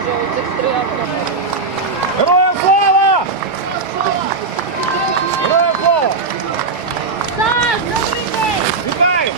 вже оцих 3 авто. Героям слава! Героям слава! Саш, добрий день! Вітаю!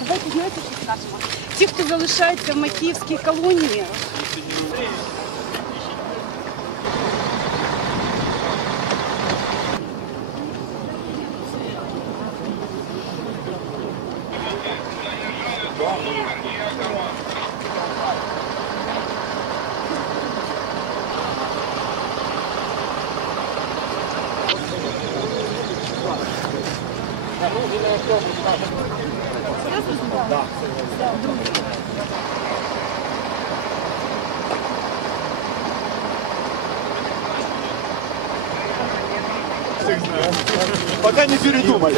Давайте, знаєте, що скажемо? Ті, хто залишається в Макіївській колонії, Пока не передумали.